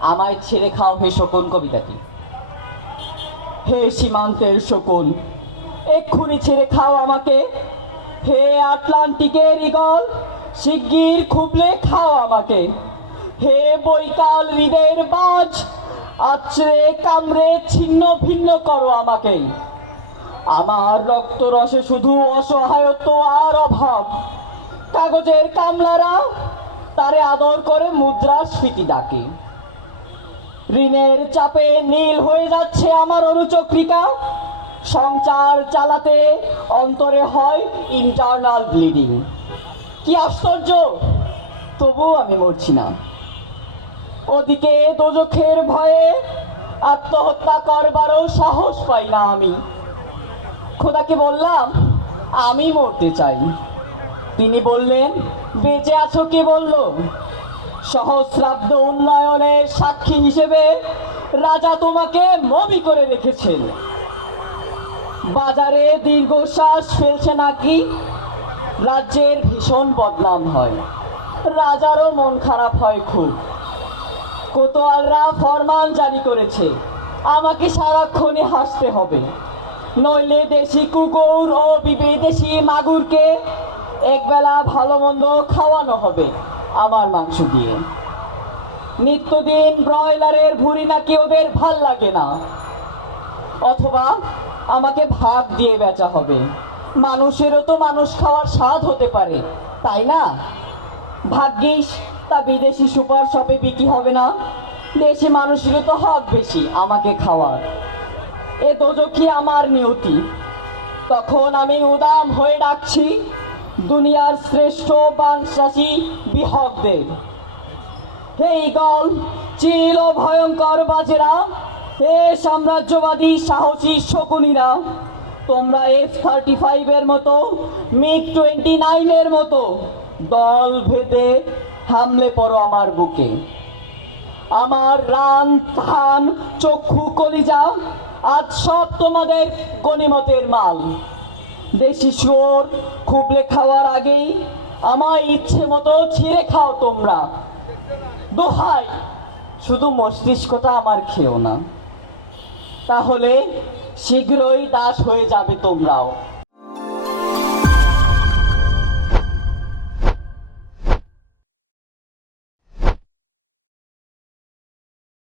আমায় ছেড়ে খাও হে শকুন কবিতাটি। হে সীমান্তের শকুন, এক্ষুনি ছেড়ে খাও আমাকে। হে আটলান্টিকের ইগল শিগগির খুবলে খাও আমাকে। হে বৈকাল হৃদয়ের বাজ, আছড়ে কামড়ে ছিন্ন ভিন্ন করো আমাকে। আমার রক্ত রসে শুধু অসহায়ত্ব আর অভাব। কাগজের কামলারা তারে আদর করে মুদ্রাস্ফীতি ডাকে। ঋণের চাপে নীল হয়ে যাচ্ছে আমার অনুচক্রিকা। সংসার চালাতে অন্তরে হয় ইন্টারনাল ব্লিডিং কি আশ্চর্য! তবুও আমি মরছি না। ওদিকে দোজখের ভয়ে আত্মহত্যা করবারও সাহস পাই না আমি। খোদাকে বললাম, আমি মরতে চাই। তিনি বললেন, বেঁচে আছো কে বলল? সহস্রাব্দ উন্নয়নের সাক্ষী হিসেবে রাজা তোমাকে মবি করে রেখেছেন। বাজারে দীর্ঘশ্বাস ফেলছে নাকি? রাজ্যের ভীষণ বদনাম হয়। রাজারও মন খারাপ হয় খুব। কোতোয়ালরা ফরমান জারি করেছে। আমাকে সারাক্ষণে হাসতে হবে। নইলে দেশি কুকুর ও বিদেশি মাগুরকে একবেলা ভালো মন্দ খাওয়ানো হবে। আমার মাংস দিয়ে। নিত্যদিন ব্রয়লারের ভুঁড়ি নাকি ওদের ভালো লাগে না। অথবা আমাকে ভাত দিয়ে বেচা হবে। মানুষেরও তো মানুষ খাওয়ার স্বাদ হতে পারে, তাই না? ভাগ্যিস তা বিদেশি সুপার শপে বিক্রি হবে না। দেশি মানুষেরও তো হক বেশি আমাকে খাওয়ার। এ দোজকি আমার নিয়তি। তখন আমি উদাম হয়ে ডাকছি দুনিয়ার শ্রেষ্ঠ বানশাসী বিহকদের হে গল চিল ভয়ঙ্কর বাজেরা হে সাম্রাজ্যবাদী সাহসী শকুনিরা। তোমরা এফ থার্টি ফাইভের মতো মিগ টোয়েন্টি নাইনের মতো দল ভেদে হামলে পড়ো আমার বুকে। আমার রান ধান চক্ষু, কলিজা, আজ সব তোমাদের গণিমতের মাল। দেশি শুয়োর, খুবলে খাওয়ার আগেই আমার ইচ্ছে মতো ছিঁড়ে খাও তোমরা। দোহাই, শুধু মস্তিষ্কটা আমার খেও না। তাহলে শীঘ্রই দাস হয়ে যাবে তোমরাও।